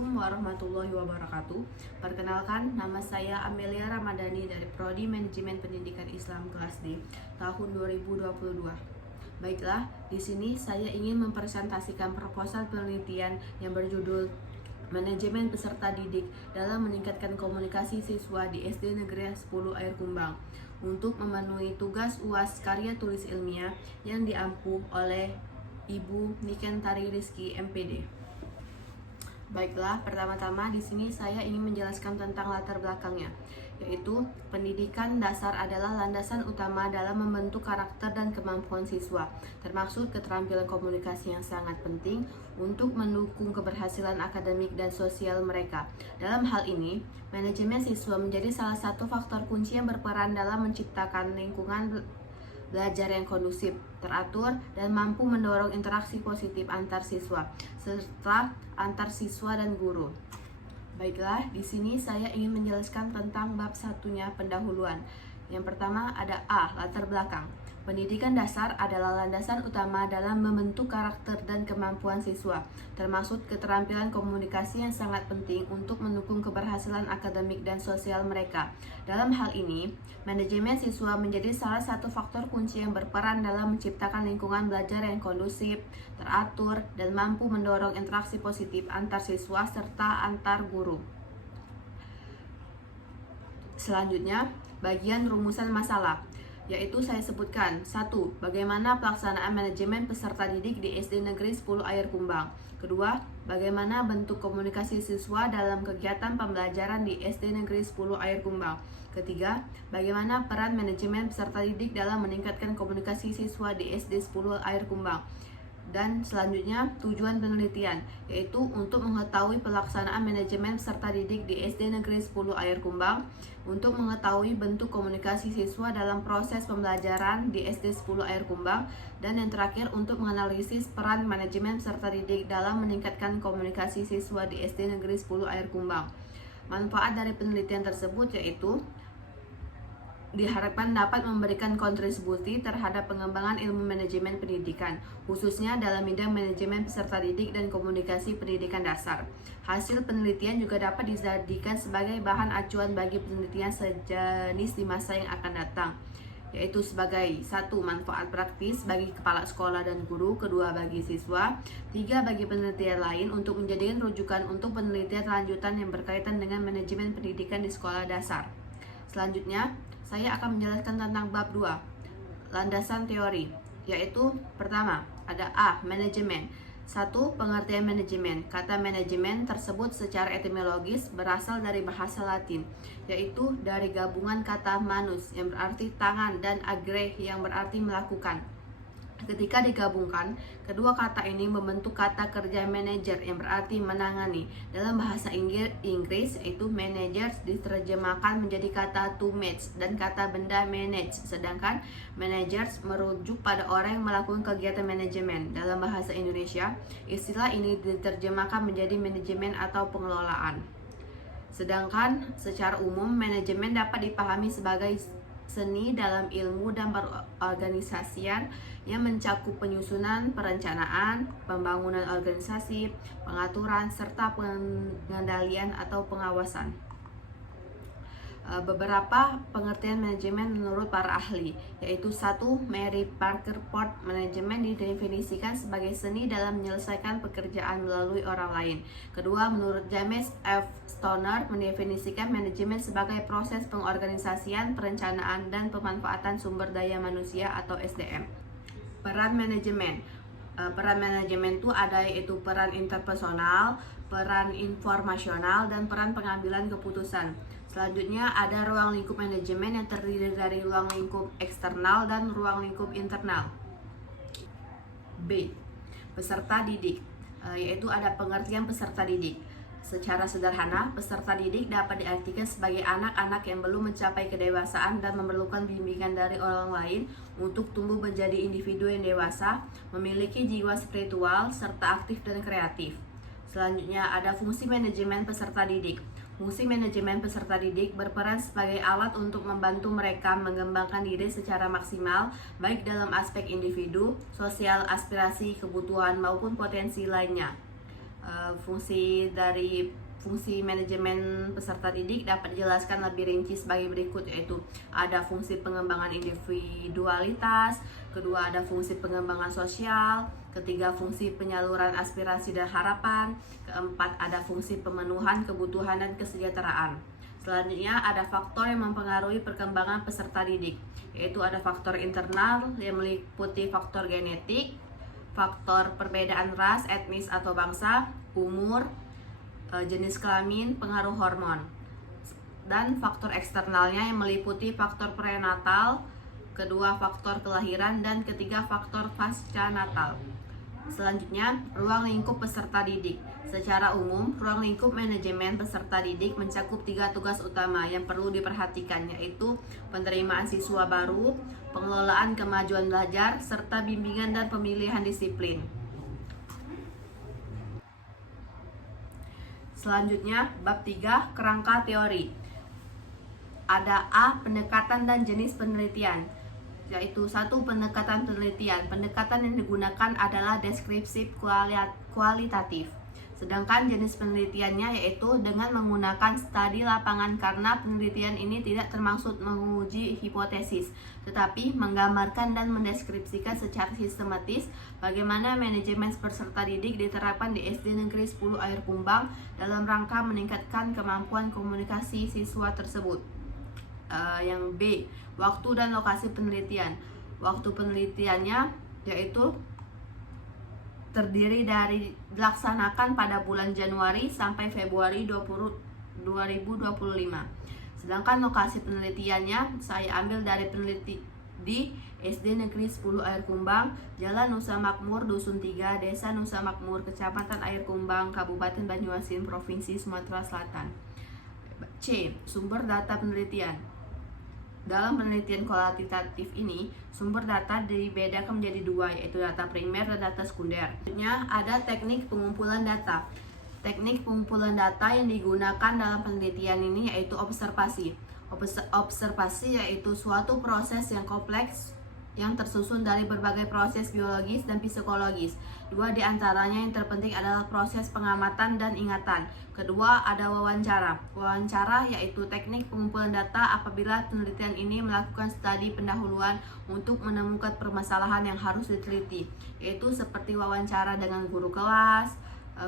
Assalamualaikum warahmatullahi wabarakatuh. Perkenalkan, nama saya Amelia Ramadhani dari Prodi Manajemen Pendidikan Islam kelas D tahun 2022. Baiklah, di sini saya ingin mempresentasikan proposal penelitian yang berjudul Manajemen Peserta Didik dalam Meningkatkan Komunikasi Siswa di SD Negeri 10 Air Kumbang untuk memenuhi tugas UAS karya tulis ilmiah yang diampu oleh Ibu Nikentari Rizky MPD. Baiklah, pertama-tama di sini saya ingin menjelaskan tentang latar belakangnya, yaitu pendidikan dasar adalah landasan utama dalam membentuk karakter dan kemampuan siswa, termasuk keterampilan komunikasi yang sangat penting untuk mendukung keberhasilan akademik dan sosial mereka. Dalam hal ini, manajemen siswa menjadi salah satu faktor kunci yang berperan dalam menciptakan lingkungan belajar yang kondusif, teratur, dan mampu mendorong interaksi positif antar siswa, serta antar siswa dan guru. Baiklah, di sini saya ingin menjelaskan tentang bab satunya pendahuluan. Yang pertama ada A, latar belakang. Pendidikan dasar adalah landasan utama dalam membentuk karakter dan kemampuan siswa, termasuk keterampilan komunikasi yang sangat penting untuk mendukung keberhasilan akademik dan sosial mereka. Dalam hal ini, manajemen siswa menjadi salah satu faktor kunci yang berperan dalam menciptakan lingkungan belajar yang kondusif, teratur, dan mampu mendorong interaksi positif antar siswa serta antar guru. Selanjutnya, bagian rumusan masalah, yaitu saya sebutkan 1. Bagaimana pelaksanaan manajemen peserta didik di SD Negeri 10 Air Kumbang. Kedua, bagaimana bentuk komunikasi siswa dalam kegiatan pembelajaran di SD Negeri 10 Air Kumbang. Ketiga, bagaimana peran manajemen peserta didik dalam meningkatkan komunikasi siswa di SD 10 Air Kumbang. Dan selanjutnya, tujuan penelitian, yaitu untuk mengetahui pelaksanaan manajemen peserta didik di SD Negeri 10 Air Kumbang, untuk mengetahui bentuk komunikasi siswa dalam proses pembelajaran di SD 10 Air Kumbang, dan yang terakhir untuk menganalisis peran manajemen peserta didik dalam meningkatkan komunikasi siswa di SD Negeri 10 Air Kumbang. Manfaat dari penelitian tersebut yaitu diharapkan dapat memberikan kontribusi terhadap pengembangan ilmu manajemen pendidikan, khususnya dalam bidang manajemen peserta didik dan komunikasi pendidikan dasar. Hasil penelitian juga dapat dijadikan sebagai bahan acuan bagi penelitian sejenis di masa yang akan datang, yaitu sebagai 1. Manfaat praktis bagi kepala sekolah dan guru, kedua bagi siswa, 3. Bagi penelitian lain untuk menjadikan rujukan untuk penelitian lanjutan yang berkaitan dengan manajemen pendidikan di sekolah dasar. Selanjutnya, saya akan menjelaskan tentang bab 2, landasan teori, yaitu pertama, ada A, manajemen. 1. Pengertian manajemen. Kata manajemen tersebut secara etimologis berasal dari bahasa Latin, yaitu dari gabungan kata manus yang berarti tangan dan agere yang berarti melakukan. Ketika digabungkan, kedua kata ini membentuk kata kerja manager yang berarti menangani. Dalam bahasa Inggris, yaitu managers diterjemahkan menjadi kata to manage dan kata benda manage, sedangkan managers merujuk pada orang yang melakukan kegiatan manajemen. Dalam bahasa Indonesia, istilah ini diterjemahkan menjadi manajemen atau pengelolaan. Sedangkan secara umum, manajemen dapat dipahami sebagai seni dalam ilmu dan perorganisasian yang mencakup penyusunan, perencanaan, pembangunan organisasi, pengaturan, serta pengendalian atau pengawasan. Beberapa pengertian manajemen menurut para ahli, yaitu 1. Mary Parker Ford, manajemen didefinisikan sebagai seni dalam menyelesaikan pekerjaan melalui orang lain. Kedua, menurut James F. Stoner, mendefinisikan manajemen sebagai proses pengorganisasian, perencanaan, dan pemanfaatan sumber daya manusia atau SDM. Peran manajemen. Peran manajemen itu ada yaitu peran interpersonal, peran informasional, dan peran pengambilan keputusan. Selanjutnya ada ruang lingkup manajemen yang terdiri dari ruang lingkup eksternal dan ruang lingkup internal. B. Peserta didik, yaitu ada pengertian peserta didik. Secara sederhana, peserta didik dapat diartikan sebagai anak-anak yang belum mencapai kedewasaan dan memerlukan bimbingan dari orang lain untuk tumbuh menjadi individu yang dewasa, memiliki jiwa spiritual, serta aktif dan kreatif. Selanjutnya ada fungsi manajemen peserta didik. Fungsi manajemen peserta didik berperan sebagai alat untuk membantu mereka mengembangkan diri secara maksimal, baik dalam aspek individu, sosial, aspirasi, kebutuhan, maupun potensi lainnya. Fungsi dari fungsi manajemen peserta didik dapat dijelaskan lebih rinci sebagai berikut, yaitu ada fungsi pengembangan individualitas, kedua ada fungsi pengembangan sosial, ketiga fungsi penyaluran aspirasi dan harapan, keempat ada fungsi pemenuhan kebutuhan dan kesejahteraan. Selanjutnya ada faktor yang mempengaruhi perkembangan peserta didik, yaitu ada faktor internal yang meliputi faktor genetik, faktor perbedaan ras, etnis atau bangsa, umur, jenis kelamin, pengaruh hormon. Dan faktor eksternalnya yang meliputi faktor prenatal, kedua faktor kelahiran, dan ketiga faktor pasca natal. Selanjutnya, ruang lingkup peserta didik. Secara umum, ruang lingkup manajemen peserta didik mencakup 3 tugas utama yang perlu diperhatikan, yaitu penerimaan siswa baru, pengelolaan kemajuan belajar, serta bimbingan dan pemilihan disiplin. Selanjutnya, bab 3, kerangka teori. Ada A, pendekatan dan jenis penelitian, yaitu 1. Pendekatan penelitian. Pendekatan yang digunakan adalah deskripsi kualitatif. Sedangkan jenis penelitiannya yaitu dengan menggunakan studi lapangan, karena penelitian ini tidak termaksud menguji hipotesis, tetapi menggambarkan dan mendeskripsikan secara sistematis bagaimana manajemen peserta didik diterapkan di SD Negeri 10 Air Kumbang dalam rangka meningkatkan kemampuan komunikasi siswa tersebut. Yang B, waktu dan lokasi penelitian. Waktu penelitiannya yaitu terdiri dari dilaksanakan pada bulan Januari sampai Februari 2025. Sedangkan lokasi penelitiannya saya ambil dari peneliti di SD Negeri 10 Air Kumbang, Jalan Nusa Makmur, Dusun 3, Desa Nusa Makmur, Kecamatan Air Kumbang, Kabupaten Banyuasin, Provinsi Sumatera Selatan. C, sumber data penelitian. Dalam penelitian kualitatif ini, sumber data dibedakan menjadi 2, yaitu data primer dan data sekunder. Selanjutnya ada teknik pengumpulan data. Teknik pengumpulan data yang digunakan dalam penelitian ini yaitu observasi. Observasi yaitu suatu proses yang kompleks yang tersusun dari berbagai proses biologis dan psikologis. 2 diantaranya yang terpenting adalah proses pengamatan dan ingatan. Kedua ada wawancara. Wawancara yaitu teknik pengumpulan data apabila penelitian ini melakukan studi pendahuluan untuk menemukan permasalahan yang harus diteliti, yaitu seperti wawancara dengan guru kelas,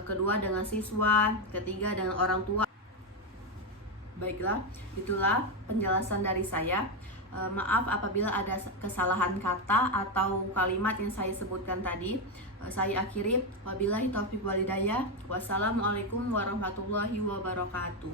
kedua dengan siswa, ketiga dengan orang tua. Baiklah, itulah penjelasan dari saya. Maaf apabila ada kesalahan kata atau kalimat yang saya sebutkan tadi. Saya akhiri, wabillahi taufiq walhidayah. Wassalamualaikum warahmatullahi wabarakatuh.